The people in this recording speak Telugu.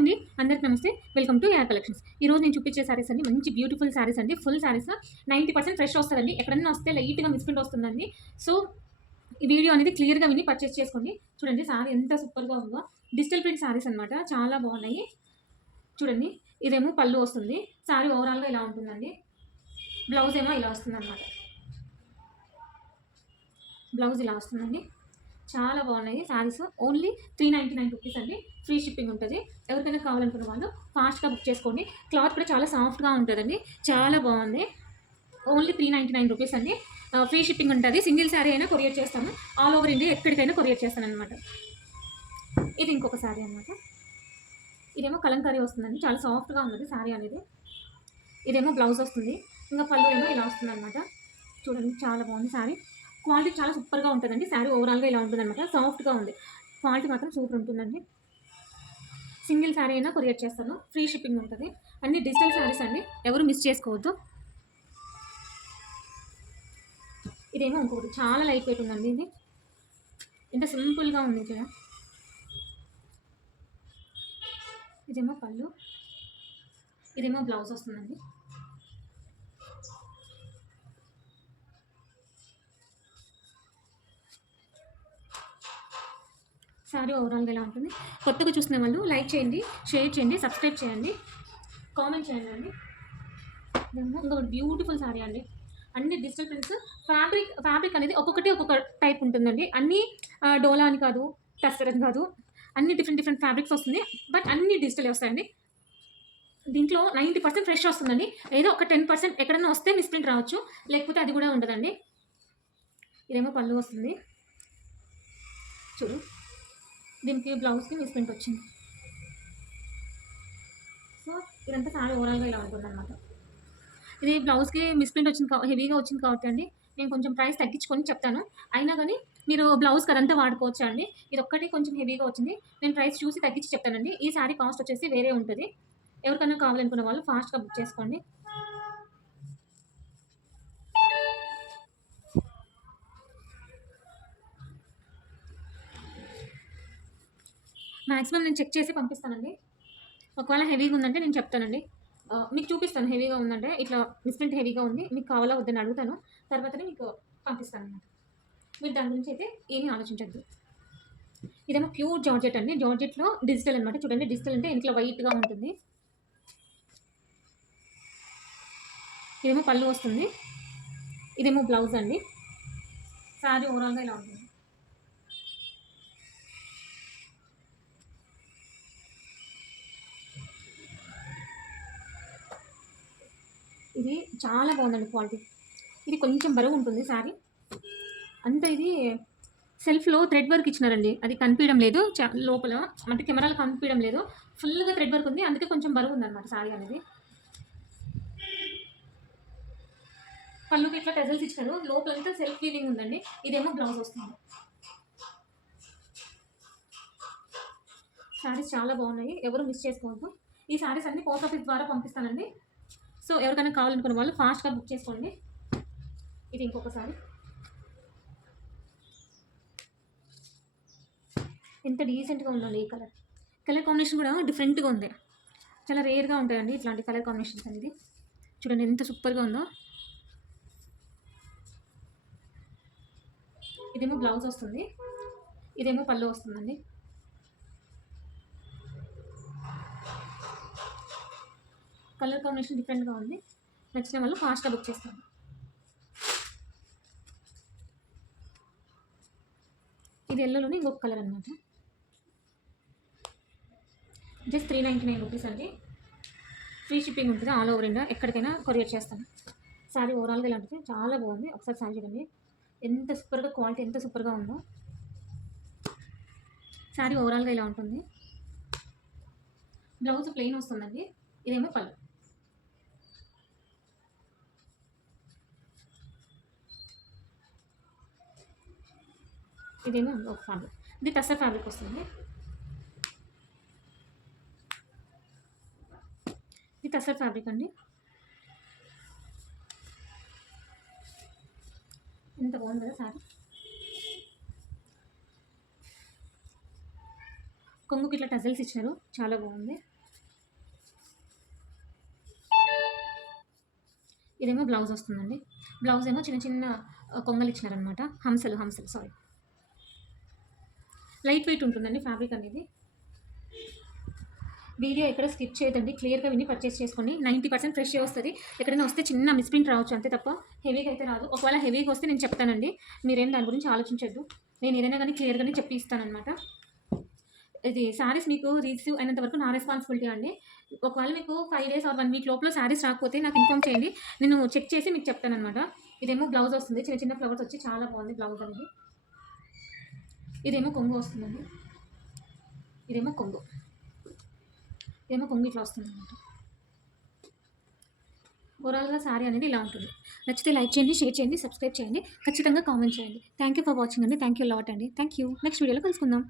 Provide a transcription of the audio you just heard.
అండి, అందరికి నమస్తే. Welcome to AR collections. ఈరోజు నేను చూపించే సారీస్ అండి మంచి బ్యూటిఫుల్ సారీస్ అండి. ఫుల్ సారీస్ 90% ఫ్రెష్ వస్తుందండి. ఎక్కడన్నా వస్తే లైట్గా మిస్ప్రింట్ వస్తుందండి. సో ఈ వీడియో అనేది క్లియర్గా విని పర్చేస్ చేసుకోండి. చూడండి సారీ ఎంత సూపర్గా ఉందో. డిజిటల్ ప్రింట్ సారీస్ అనమాట, చాలా బాగున్నాయి. చూడండి, ఇదేమో పళ్ళు వస్తుంది. సారీ ఓవరాల్గా ఇలా ఉంటుందండి. బ్లౌజ్ ఏమో ఇలా వస్తుంది అనమాట. బ్లౌజ్ ఇలా వస్తుందండి. చాలా బాగున్నాయి సారీస్. ఓన్లీ 399 రూపీస్ అండి. ఫ్రీ షిప్పింగ్ ఉంటుంది. ఎవరికైనా కావాలనుకున్న వాళ్ళు ఫాస్ట్గా బుక్ చేసుకోండి. క్లాత్ కూడా చాలా సాఫ్ట్గా ఉంటుందండి. చాలా బాగుంది. ఓన్లీ 399 రూపీస్ అండి. ఫ్రీ షిప్పింగ్ ఉంటుంది. సింగిల్ శారీ అయినా కొరియర్ చేస్తాము. ఆల్ ఓవర్ ఇండియా ఎక్కడికైనా కొరియర్ చేస్తాను అనమాట. ఇది ఇంకొక శారీ అనమాట. ఇదేమో కలంకారీ వస్తుందండి. చాలా సాఫ్ట్గా ఉన్నది శారీ అనేది. ఇదేమో బ్లౌజ్ వస్తుంది. ఇంకా పళ్ళు ఏమో ఇలా వస్తుంది అనమాట. చూడండి, చాలా బాగుంది శారీ. క్వాలిటీ చాలా సూపర్గా ఉంటుందండి. శారీ ఓవరాల్గా ఇలా ఉంటుందన్నమాట. సాఫ్ట్గా ఉంది. క్వాలిటీ మాత్రం సూపర్ ఉంటుందండి. సింగిల్ శారీ అయినా కొరియర్ చేస్తాను. ఫ్రీ షిప్పింగ్ ఉంటుంది. అన్ని డిజిటల్ శారీస్ అండి, ఎవరు మిస్ చేసుకోవద్దు. ఇదేమో ఇంకొకటి చాలా లైట్ వెయిట్ ఉందండి. ఇది ఎంత సింపుల్గా ఉంది ఇక్కడ. ఇదేమో పళ్ళు, ఇదేమో బ్లౌజ్ వస్తుందండి. శారీ ఓవరాల్గా ఇలా ఉంటుంది. కొత్తగా చూసిన వాళ్ళు లైక్ చేయండి, షేర్ చేయండి, సబ్స్క్రైబ్ చేయండి, కామెంట్ చేయండి అండి. ఇంకొకటి బ్యూటిఫుల్ శారీ అండి. అన్ని డిజిటల్ ప్రింట్స్. ఫ్యాబ్రిక్ అనేది ఒక్కొక్క టైప్ ఉంటుందండి. అన్నీ డోలా అని కాదు, టస్సర్ అని కాదు, అన్ని డిఫరెంట్ ఫ్యాబ్రిక్స్ వస్తుంది. బట్ అన్ని డిజిటల్ వస్తాయండి. దీంట్లో 90% ఫ్రెష్ వస్తుందండి. ఏదో ఒక 10% ఎక్కడైనా వస్తే మిస్ప్రింట్ రావచ్చు, లేకపోతే అది కూడా ఉండదండి. ఇదేమో పళ్ళు వస్తుంది. చూడు, దీనికి బ్లౌజ్కి మిస్ప్రింట్ వచ్చింది. సో ఇదంతా సారీ ఓవరాల్గా ఇలా ఉంటుంది అనమాట. ఇది బ్లౌజ్కి మిస్ప్రింట్ వచ్చింది, హెవీగా వచ్చింది కాబట్టి అండి నేను కొంచెం ప్రైస్ తగ్గించుకొని చెప్తాను. అయినా కానీ మీరు బ్లౌజ్కి అదంతా వాడుకోవచ్చు అండి. ఇది ఒక్కటి కొంచెం హెవీగా వచ్చింది. నేను ప్రైస్ చూసి తగ్గించి చెప్తానండి. ఈ సారీ కాస్ట్ వచ్చేసి వేరే ఉంటుంది. ఎవరికైనా కావాలనుకున్న వాళ్ళు ఫాస్ట్గా బుక్ చేసుకోండి. మ్యాక్సిమం నేను చెక్ చేసి పంపిస్తానండి. ఒకవేళ హెవీగా ఉందంటే నేను చెప్తానండి. మీకు చూపిస్తాను. హెవీగా ఉందంటే ఇట్లా మిస్ప్రింట్ హెవీగా ఉంది, మీకు కావాలా వద్దని అడుగుతాను. తర్వాతనే మీకు పంపిస్తాను అన్నమాట. మీరు దాని గురించి అయితే ఏమీ ఆలోచించద్దు. ఇదేమో ప్యూర్ జార్జెట్ అండి. జార్జెట్లో డిజిటల్ అనమాట. చూడండి, డిజిటల్ అంటే ఇంట్లో వైట్గా ఉంటుంది. ఇదేమో పళ్ళు వస్తుంది. ఇదేమో బ్లౌజ్ అండి. శారీ ఓవరాల్గా ఇలా ఉంటుంది. ఇది చాలా బాగుందండి క్వాలిటీ. ఇది కొంచెం బరువు ఉంటుంది శారీ అంతా. ఇది సెల్ఫ్లో థ్రెడ్ వర్క్ ఇచ్చినారండి, అది కనిపించడం లేదు లోపల, అంటే కెమెరాలు కనిపించడం లేదు. ఫుల్గా థ్రెడ్ వర్క్ ఉంది, అందుకే కొంచెం బరువు ఉందన్నమాట శారీ అనేది. పళ్ళుకి ఇట్లా టెజల్స్ ఇచ్చారు, లోపలంతా సెల్ఫ్ వీవింగ్ ఉందండి. ఇదేమో బ్లౌజ్ వస్తుంది. శారీస్ చాలా బాగున్నాయి, ఎవరు మిస్ చేసుకోవద్దు. ఈ శారీస్ అన్ని పోస్ట్ ఆఫీస్ ద్వారా పంపిస్తానండి. సో ఎవరికైనా కావాలనుకున్న వాళ్ళు ఫాస్ట్గా బుక్ చేసుకోండి. ఇది ఇంకొక సారీ. ఎంత డీసెంట్గా ఉందండి. ఈ కలర్ కాంబినేషన్ కూడా డిఫరెంట్గా ఉంది. చాలా రేర్గా ఉంటాయండి ఇట్లాంటి కలర్ కాంబినేషన్స్ అనేది. చూడండి ఎంత సూపర్గా ఉందో. ఇదేమో బ్లౌజ్ వస్తుంది, ఇదేమో పళ్ళు వస్తుందండి. కలర్ కాంబినేషన్ డిఫరెంట్గా ఉంది. నచ్చిన వాళ్ళు ఫాస్ట్గా బుక్ చేస్తాను. ఇది ఎల్లోలోనే ఇంకొక కలర్ అనమాట. జస్ట్ 399 రూపీస్ అండి. ఫ్రీ షిప్పింగ్ ఉంటుంది. ఆల్ ఓవర్ ఇండియా ఎక్కడికైనా కొరియర్ చేస్తాను. శారీ ఓవరాల్గా ఇలా ఉంటుంది. చాలా బాగుంది. ఒకసారి శారీ చూడండి, ఎంత సూపర్గా క్వాలిటీ ఎంత సూపర్గా ఉందో. శారీ ఓవరాల్గా ఇలా ఉంటుంది. బ్లౌజ్ ప్లెయిన్ వస్తుందండి. ఇదేమో పళ్ళు. ఇదేమో ఒక ఫ్యాబ్రిక్. ఇది టస్సర్ ఫ్యాబ్రిక్ వస్తుంది. ఇది టస్సర్ ఫ్యాబ్రిక్ అండి. ఎంత బాగుంది కదా శారీ. కొంగుకి ఇట్లా టజల్స్ ఇచ్చారు, చాలా బాగుంది. ఇదేమో బ్లౌజ్ వస్తుందండి. బ్లౌజ్ ఏమో చిన్న చిన్న కొంగలు ఇచ్చినారనమాట. హంసలు సారీ. లైట్ వెయిట్ ఉంటుందండి ఫ్యాబ్రిక్ అనేది. వీడియో ఎక్కడ స్కిప్ చేయదండి, క్లియర్గా విని పర్చేస్ చేసుకోండి. 90% ఫ్రెష్ వస్తుంది. ఎక్కడైనా వస్తే చిన్న మిస్ప్రింట్ రావచ్చు అంతే తప్ప హెవీగా అయితే రాదు. ఒకవేళ హెవీగా వస్తే నేను చెప్తానండి, మీరేం దాని గురించి ఆలోచించొద్దు. నేను ఏదైనా కానీ క్లియర్గానే చెప్పి ఇస్తానమాట. ఇది శారీస్ మీకు రిసీవ్ అయినంత వరకు నా రెస్పాన్సిబిలిటీ అండి. ఒకవేళ మీకు 5 డేస్ ఆర్ 1 వీక్ లోపల శారీస్ రాకపోతే నాకు ఇన్ఫార్మ్ చేయండి, నేను చెక్ చేసి మీకు చెప్తానమాట. ఇదేమో బ్లౌజ్ వస్తుంది, చిన్న చిన్న ఫ్లవర్స్ వచ్చి చాలా బాగుంది బ్లౌజ్ అనేది. ఇదేమో కొంగు వస్తుందండి. ఇదేమో కొంగు ఇట్లా వస్తుంది అనమాట. ఓవరాల్గా శారీ అనేది ఇలా ఉంటుంది. నచ్చితే లైక్ చేయండి, షేర్ చేయండి, సబ్స్క్రైబ్ చేయండి, ఖచ్చితంగా కామెంట్ చేయండి. థ్యాంక్ యూ ఫర్ వాచింగ్ అండి. థ్యాంక్ యూ లాట్ అండి. Thank you. నెక్స్ట్ వీడియోలో కలుసుకుందాం.